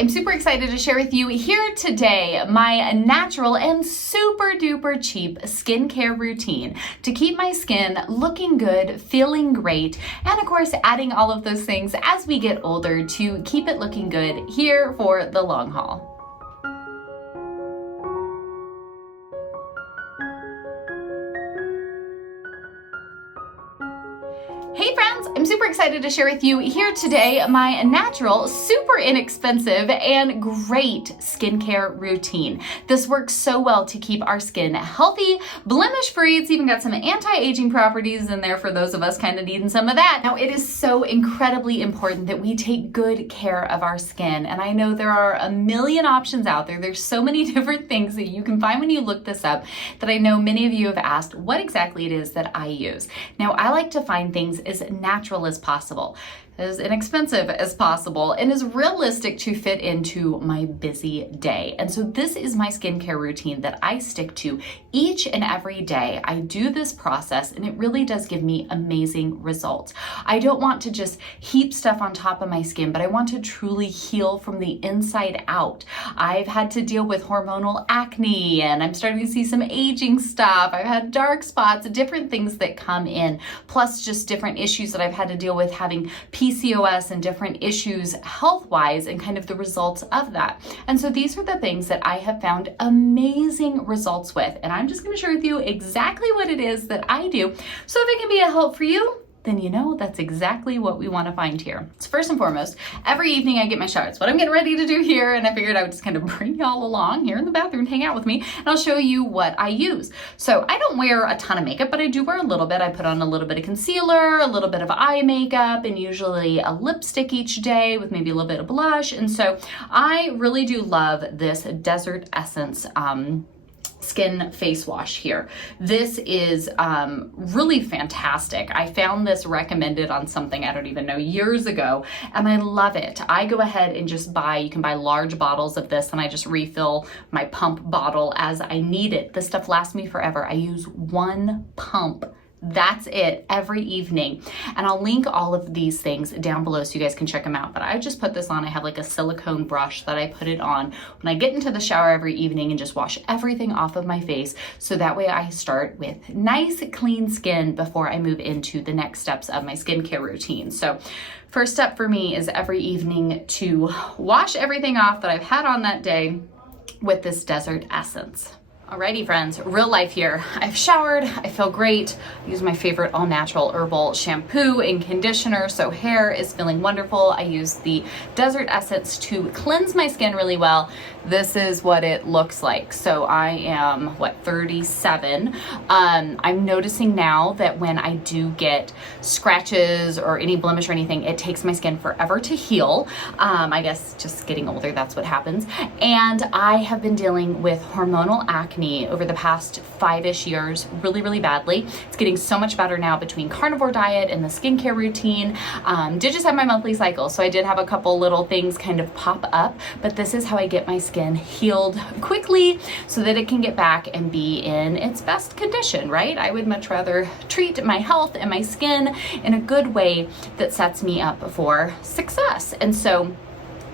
I'm super excited to share with you here today my natural and super duper cheap skincare routine to keep my skin looking good, feeling great, and of course adding all of those things as we get older to keep it looking good here for the long haul. Hey friends, I'm super excited to share with you here today my natural, super inexpensive, and great skincare routine. This works so well to keep our skin healthy, blemish-free. It's even got some anti-aging properties in there for those of us kind of needing some of that. Now, it is so incredibly important that we take good care of our skin, and I know there are a million options out there. There's so many different things that you can find when you look this up that I know many of you have asked what exactly it is that I use. Now, I like to find things as natural as possible, as inexpensive as possible, and as realistic to fit into my busy day. And so this is my skincare routine that I stick to each and every day. I do this process and it really does give me amazing results. I don't want to just heap stuff on top of my skin, but I want to truly heal from the inside out. I've had to deal with hormonal acne and I'm starting to see some aging stuff. I've had dark spots, different things that come in, plus just different issues that I've had to deal with having PCOS and different issues health-wise and kind of the results of that. And so these are the things that I have found amazing results with. And I'm just going to share with you exactly what it is that I do. So if it can be a help for you, then you know that's exactly what we want to find here. So first and foremost, every evening I get my shower. It's what I'm getting ready to do here, and I figured I would just kind of bring y'all along here in the bathroom, hang out with me, and I'll show you what I use. So I don't wear a ton of makeup, but I do wear a little bit. I put on a little bit of concealer, a little bit of eye makeup, and usually a lipstick each day with maybe a little bit of blush. And so I really do love this Desert Essence skin face wash here. This is really fantastic. I found this recommended on something I don't even know years ago, and I love it. I go ahead and just you can buy large bottles of this, and I just refill my pump bottle as I need it. This stuff lasts me forever. I use one pump. That's it every evening. And I'll link all of these things down below so you guys can check them out. But I just put this on. I have like a silicone brush that I put it on when I get into the shower every evening and just wash everything off of my face. So that way I start with nice, clean skin before I move into the next steps of my skincare routine. So first step for me is every evening to wash everything off that I've had on that day with this Desert Essence. Alrighty friends, real life here. I've showered, I feel great. I use my favorite all natural herbal shampoo and conditioner, so hair is feeling wonderful. I use the Desert Essence to cleanse my skin really well. This is what it looks like. So I am, 37. I'm noticing now that when I do get scratches or any blemish or anything, it takes my skin forever to heal. I guess just getting older, that's what happens. And I have been dealing with hormonal acne over the past 5-ish years really, really badly. It's getting so much better now between carnivore diet and the skincare routine. Did just have my monthly cycle, so I did have a couple little things kind of pop up, but this is how I get my skin healed quickly so that it can get back and be in its best condition, right? I would much rather treat my health and my skin in a good way that sets me up for success. And so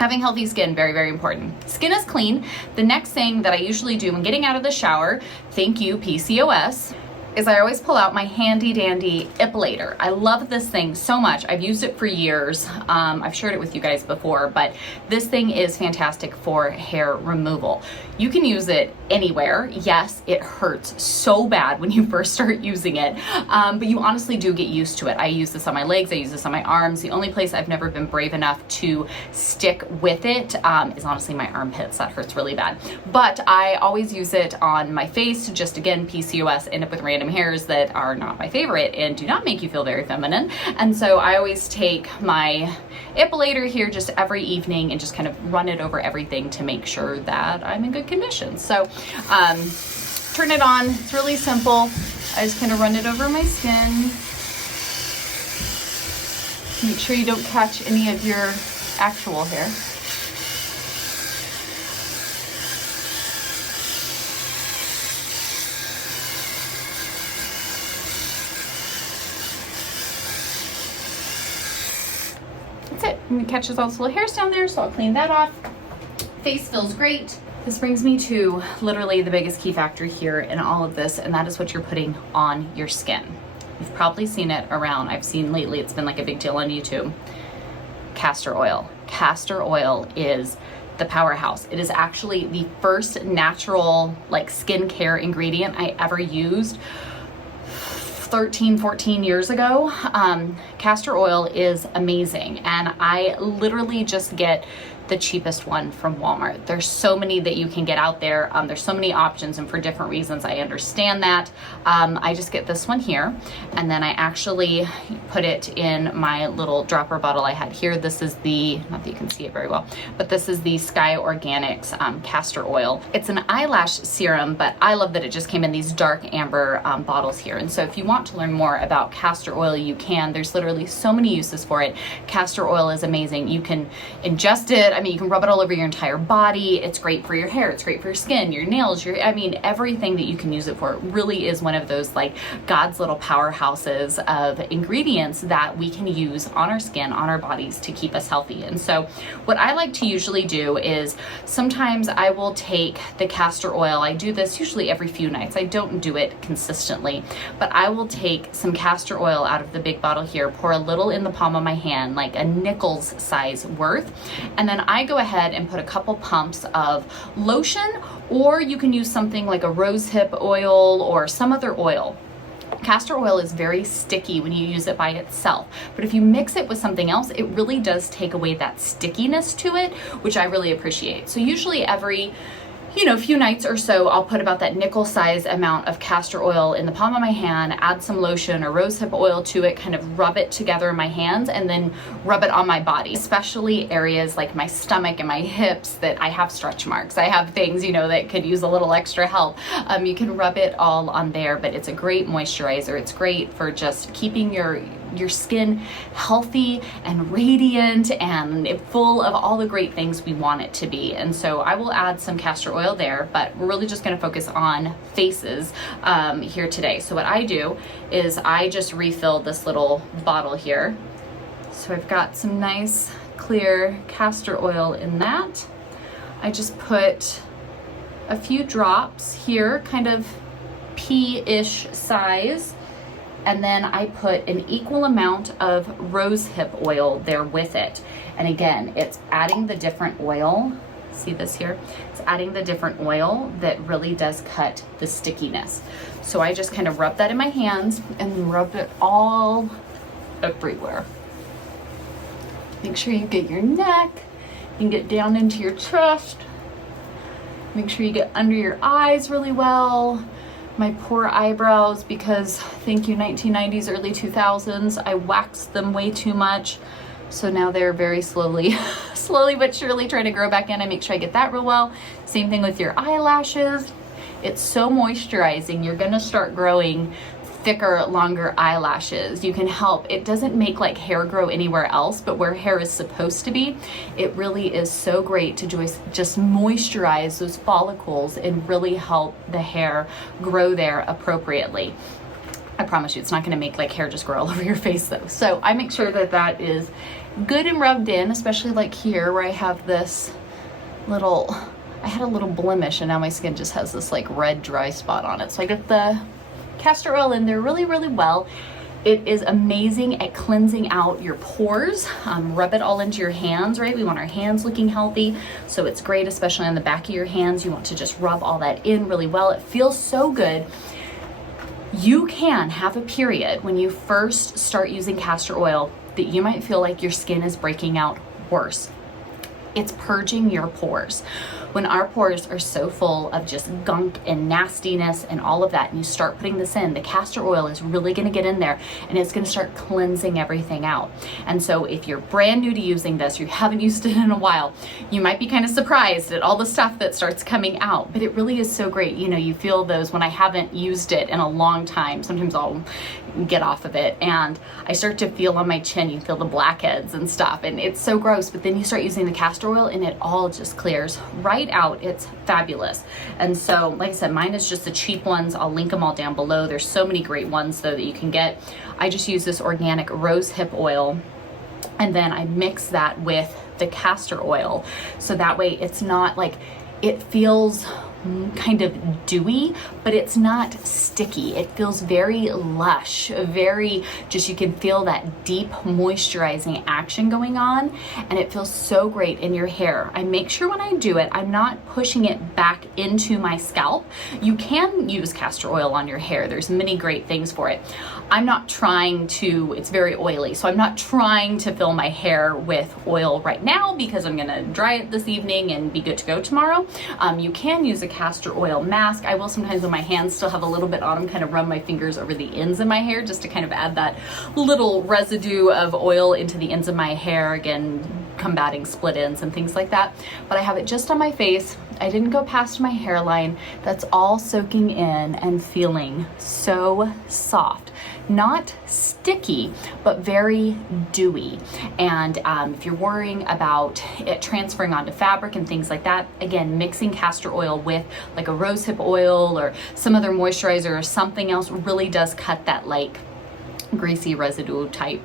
having healthy skin, very, very important. Skin is clean. The next thing that I usually do when getting out of the shower, thank you PCOS, is I always pull out my handy dandy epilator. I love this thing so much. I've used it for years. I've shared it with you guys before, but this thing is fantastic for hair removal. You can use it anywhere. Yes, it hurts so bad when you first start using it, but you honestly do get used to it. I use this on my legs, I use this on my arms. The only place I've never been brave enough to stick with it is honestly my armpits. That hurts really bad. But I always use it on my face to just, again, PCOS, end up with random hairs that are not my favorite and do not make you feel very feminine. And so I always take my epilator here just every evening and just kind of run it over everything to make sure that I'm in good condition. So turn it on. It's really simple. I just kind of run it over my skin. Make sure you don't catch any of your actual hair. That's it. And it catches all those little hairs down there, so I'll clean that off. Face feels great. This brings me to literally the biggest key factor here in all of this, and that is what you're putting on your skin. You've probably seen it around. I've seen lately, it's been like a big deal on YouTube. Castor oil. Castor oil is the powerhouse. It is actually the first natural like skincare ingredient I ever used 13, 14 years ago. Castor oil is amazing, and I literally just get the cheapest one from Walmart. There's so many that you can get out there. There's so many options, and for different reasons. I understand that. I just get this one here, and then I actually put it in my little dropper bottle I had here. This is the, not that you can see it very well, but this is the Sky Organics castor oil. It's an eyelash serum, but I love that it just came in these dark amber bottles here. And so if you want to learn more about castor oil, you can. There's literally so many uses for it. Castor oil is amazing. You can ingest it. I mean, you can rub it all over your entire body. It's great for your hair. It's great for your skin, your nails, I mean, everything that you can use it for. It really is one of those like God's little powerhouses of ingredients that we can use on our skin, on our bodies to keep us healthy. And so what I like to usually do is sometimes I will take the castor oil. I do this usually every few nights. I don't do it consistently, but I will take some castor oil out of the big bottle here, pour a little in the palm of my hand, like a nickel's size worth, and then I go ahead and put a couple pumps of lotion, or you can use something like a rosehip oil or some other oil. Castor oil is very sticky when you use it by itself, but if you mix it with something else, it really does take away that stickiness to it, which I really appreciate. So usually every few nights or so, I'll put about that nickel size amount of castor oil in the palm of my hand, add some lotion or rosehip oil to it, kind of rub it together in my hands, and then rub it on my body, especially areas like my stomach and my hips that I have stretch marks. I have things, that could use a little extra help. You can rub it all on there, but it's a great moisturizer. It's great for just keeping your skin healthy and radiant and full of all the great things we want it to be. And so I will add some castor oil there, but we're really just going to focus on faces here today. So what I do is I just refill this little bottle here. So I've got some nice clear castor oil in that. I just put a few drops here, kind of pea-ish size. And then I put an equal amount of rosehip oil there with it. And again, it's adding the different oil. See this here? It's adding the different oil that really does cut the stickiness. So I just kind of rub that in my hands and rub it all everywhere. Make sure you get your neck. You can get down into your chest. Make sure you get under your eyes really well. My poor eyebrows, because thank you 1990s, early 2000s, I waxed them way too much. So now they're very slowly but surely trying to grow back in. I make sure I get that real well. Same thing with your eyelashes. It's so moisturizing. You're gonna start growing thicker, longer eyelashes. You can help. It doesn't make like hair grow anywhere else, but where hair is supposed to be, it really is so great to just moisturize those follicles and really help the hair grow there appropriately. I promise you, it's not going to make like hair just grow all over your face though. So I make sure that that is good and rubbed in, especially like here where I have this I had a little blemish and now my skin just has this like red dry spot on it. So I get the castor oil in there really, really well. It is amazing at cleansing out your pores. Rub it all into your hands, right? We want our hands looking healthy. So it's great, especially on the back of your hands. You want to just rub all that in really well. It feels so good. You can have a period when you first start using castor oil that you might feel like your skin is breaking out worse. It's purging your pores. When our pores are so full of just gunk and nastiness and all of that, and you start putting this in, the castor oil is really gonna get in there and it's gonna start cleansing everything out. And so if you're brand new to using this, you haven't used it in a while, you might be kind of surprised at all the stuff that starts coming out, but it really is so great. You feel those when I haven't used it in a long time. Sometimes I'll get off of it and I start to feel on my chin, you feel the blackheads and stuff, and it's so gross. But then you start using the castor oil and it all just clears right out. It's fabulous. And so like I said, mine is just the cheap ones. I'll link them all down below. There's so many great ones though that you can get. I just use this organic rosehip oil, and then I mix that with the castor oil. So that way it's not like, it feels kind of dewy, but it's not sticky. It feels very lush, very just, you can feel that deep moisturizing action going on, and it feels so great in your hair. I make sure when I do it, I'm not pushing it back into my scalp. You can use castor oil on your hair. There's many great things for it. I'm not trying to, it's very oily, so I'm not trying to fill my hair with oil right now because I'm gonna dry it this evening and be good to go tomorrow. You can use a castor oil mask. I will sometimes, when my hands still have a little bit on them, kind of run my fingers over the ends of my hair just to kind of add that little residue of oil into the ends of my hair, again, combating split ends and things like that. But I have it just on my face. I didn't go past my hairline. That's all soaking in and feeling so soft. Not sticky, but very dewy. And if you're worrying about it transferring onto fabric and things like that, again, mixing castor oil with like a rosehip oil or some other moisturizer or something else really does cut that like greasy residue type,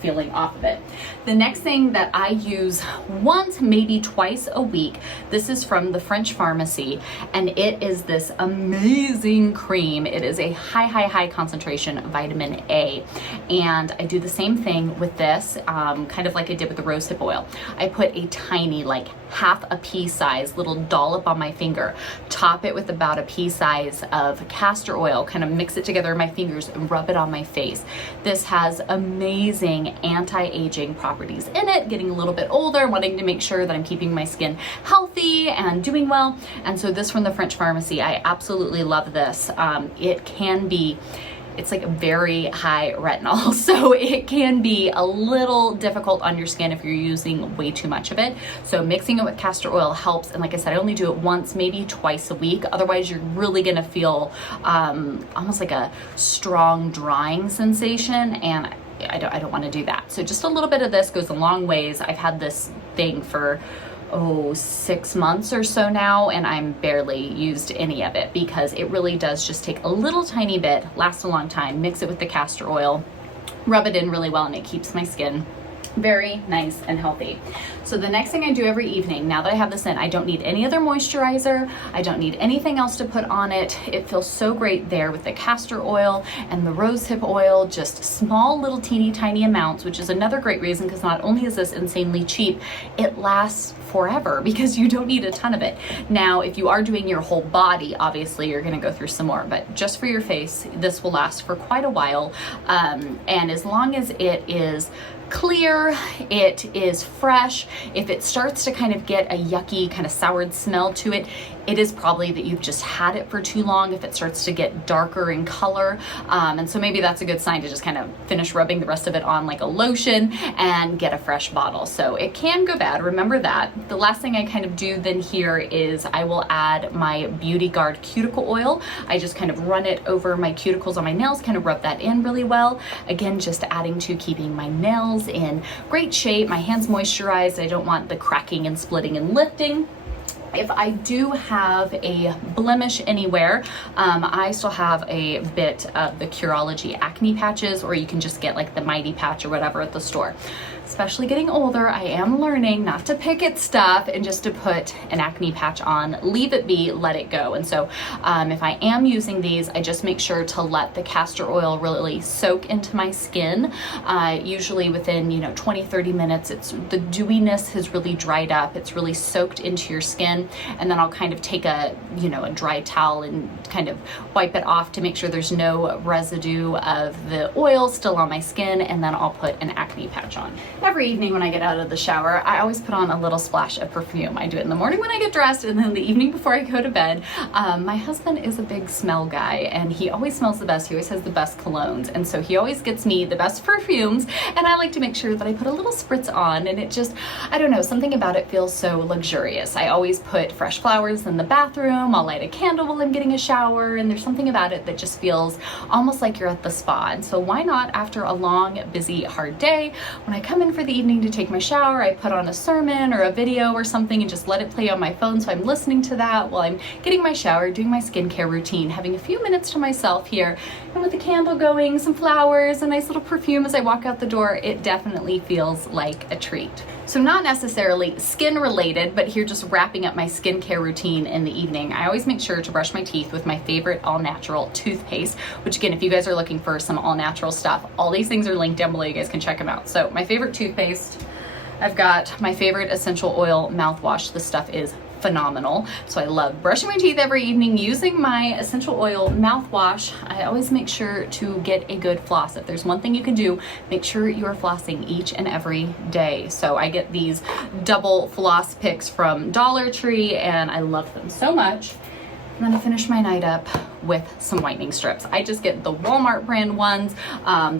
feeling off of it. The next thing that I use once, maybe twice a week, this is from the French pharmacy, and it is this amazing cream. It is a high concentration vitamin A, and I do the same thing with this, kind of like I did with the rosehip oil. I put a tiny, like half a pea size little dollop on my finger, top it with about a pea size of castor oil, kind of mix it together in my fingers and rub it on my face. This has amazing anti-aging properties in it. Getting a little bit older, wanting to make sure that I'm keeping my skin healthy and doing well. And so this from the French pharmacy, I absolutely love this. It can be, it's like a very high retinol, so it can be a little difficult on your skin if you're using way too much of it. So mixing it with castor oil helps, and like I said, I only do it once, maybe twice a week. Otherwise, you're really gonna feel almost like a strong drying sensation, and I don't want to do that. So just a little bit of this goes a long ways. I've had this thing for 6 months or so now, and I'm barely used any of it because it really does just take a little tiny bit, last a long time, mix it with the castor oil, rub it in really well, and it keeps my skin very nice and healthy. So the next thing I do every evening, now that I have this in, I don't need any other moisturizer. I don't need anything else to put on it. It feels so great there with the castor oil and the rosehip oil, just small little teeny tiny amounts, which is another great reason, because not only is this insanely cheap, it lasts forever because you don't need a ton of it. Now, if you are doing your whole body, obviously you're gonna go through some more, but just for your face, this will last for quite a while. And as long as it is clear, it is fresh. If it starts to kind of get a yucky, kind of soured smell to it, it is probably that you've just had it for too long. If it starts to get darker in color, and so maybe that's a good sign to just kind of finish rubbing the rest of it on like a lotion and get a fresh bottle. So it can go bad, remember that. The last thing I kind of do then here is I will add my Beauty Guard cuticle oil. I just kind of run it over my cuticles on my nails, kind of rub that in really well. Again, just adding to keeping my nails in great shape, my hands moisturized. I don't want the cracking and splitting and lifting. If I do have a blemish anywhere, I still have a bit of the Curology acne patches, or you can just get like the Mighty Patch or whatever at the store. Especially getting older, I am learning not to pick at stuff and just to put an acne patch on, leave it be, let it go. And so if I am using these, I just make sure to let the castor oil really soak into my skin. Usually within 20-30 minutes, the dewiness has really dried up, it's really soaked into your skin, and then I'll kind of take a dry towel and kind of wipe it off to make sure there's no residue of the oil still on my skin, and then I'll put an acne patch on. Every evening when I get out of the shower, I always put on a little splash of perfume. I do it in the morning when I get dressed, and then the evening before I go to bed. My husband is a big smell guy, and he always smells the best. He always has the best colognes, and so he always gets me the best perfumes, and I like to make sure that I put a little spritz on, and it just, I don't know, something about it feels so luxurious. I always put fresh flowers in the bathroom. I'll light a candle while I'm getting a shower, and there's something about it that just feels almost like you're at the spa. And so why not, after a long, busy, hard day, when I come in for the evening to take my shower, I put on a sermon or a video or something and just let it play on my phone, so I'm listening to that while I'm getting my shower, doing my skincare routine, having a few minutes to myself here, and with the candle going, some flowers, a nice little perfume as I walk out the door. It definitely feels like a treat. So not necessarily skin related, but here just wrapping up my skincare routine in the evening. I always make sure to brush my teeth with my favorite all natural toothpaste, which again, if you guys are looking for some all natural stuff, all these things are linked down below. You guys can check them out. So my favorite toothpaste, I've got my favorite essential oil mouthwash. This stuff is phenomenal. So I love brushing my teeth every evening using my essential oil mouthwash. I always make sure to get a good floss. If there's one thing you can do, make sure you are flossing each and every day. So I get these double floss picks from Dollar Tree and I love them so much. And then I finish my night up with some whitening strips. I just get the Walmart brand ones.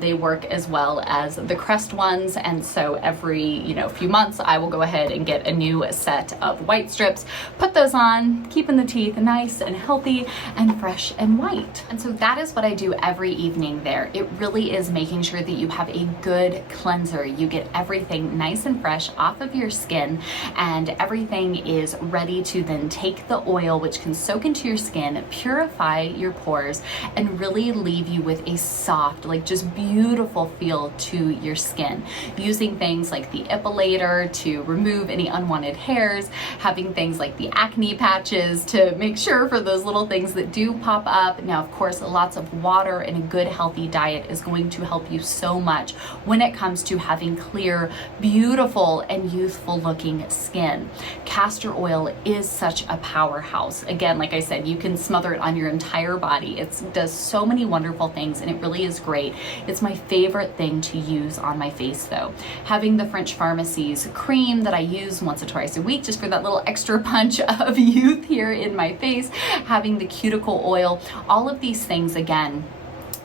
They work as well as the Crest ones. And so every, few months, I will go ahead and get a new set of white strips, put those on, keeping the teeth nice and healthy and fresh and white. And so that is what I do every evening there. It really is making sure that you have a good cleanser. You get everything nice and fresh off of your skin, and everything is ready to then take the oil, which can soak into your skin, purify your pores, and really leave you with a soft, just beautiful feel to your skin. Using things like the epilator to remove any unwanted hairs, having things like the acne patches to make sure for those little things that do pop up. Now, of course, lots of water and a good healthy diet is going to help you so much when it comes to having clear, beautiful, and youthful looking skin. Castor oil is such a powerhouse. Again, like I said, you can smother it on your entire body. It does so many wonderful things, and it really is great. It's my favorite thing to use on my face though. Having the French Pharmacy's cream that I use once or twice a week just for that little extra punch of youth here in my face, having the cuticle oil, all of these things, again,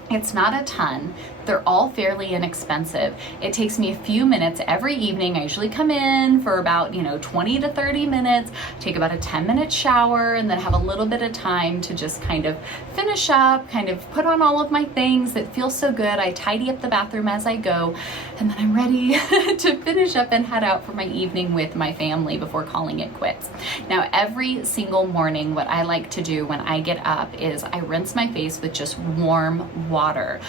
it's not a ton. They're all fairly inexpensive. It takes me a few minutes every evening. I usually come in for about, 20 to 30 minutes, take about a 10-minute shower, and then have a little bit of time to just kind of finish up, kind of put on all of my things. It feels so good. I tidy up the bathroom as I go, and then I'm ready to finish up and head out for my evening with my family before calling it quits. Now, every single morning, what I like to do when I get up is I rinse my face with just warm water.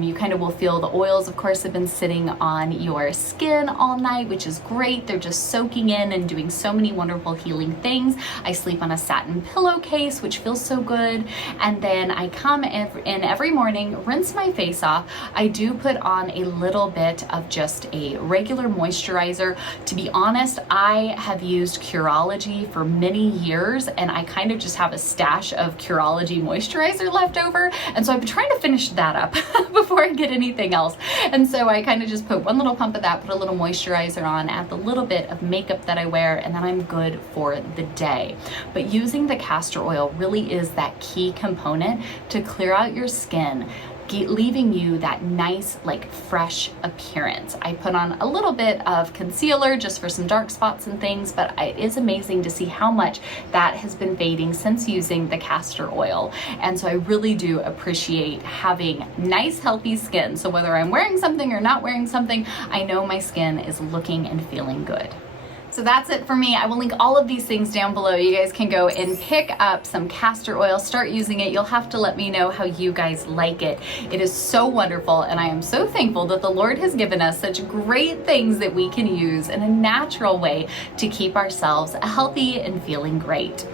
You kind of will feel the oils, of course, have been sitting on your skin all night, which is great. They're just soaking in and doing so many wonderful healing things. I sleep on a satin pillowcase, which feels so good. And then I come in every morning, rinse my face off. I do put on a little bit of just a regular moisturizer. To be honest, I have used Curology for many years, and I kind of just have a stash of Curology moisturizer left over. And so I've been trying to finish that up before I get anything else. And so I kind of just put one little pump of that, put a little moisturizer on, add the little bit of makeup that I wear, and then I'm good for the day. But using the castor oil really is that key component to clear out your skin, leaving you that nice, fresh appearance. I put on a little bit of concealer just for some dark spots and things, but it is amazing to see how much that has been fading since using the castor oil. And so I really do appreciate having nice, healthy skin. So whether I'm wearing something or not wearing something, I know my skin is looking and feeling good. So that's it for me. I will link all of these things down below. You guys can go and pick up some castor oil, start using it. You'll have to let me know how you guys like it. It is so wonderful, and I am so thankful that the Lord has given us such great things that we can use in a natural way to keep ourselves healthy and feeling great.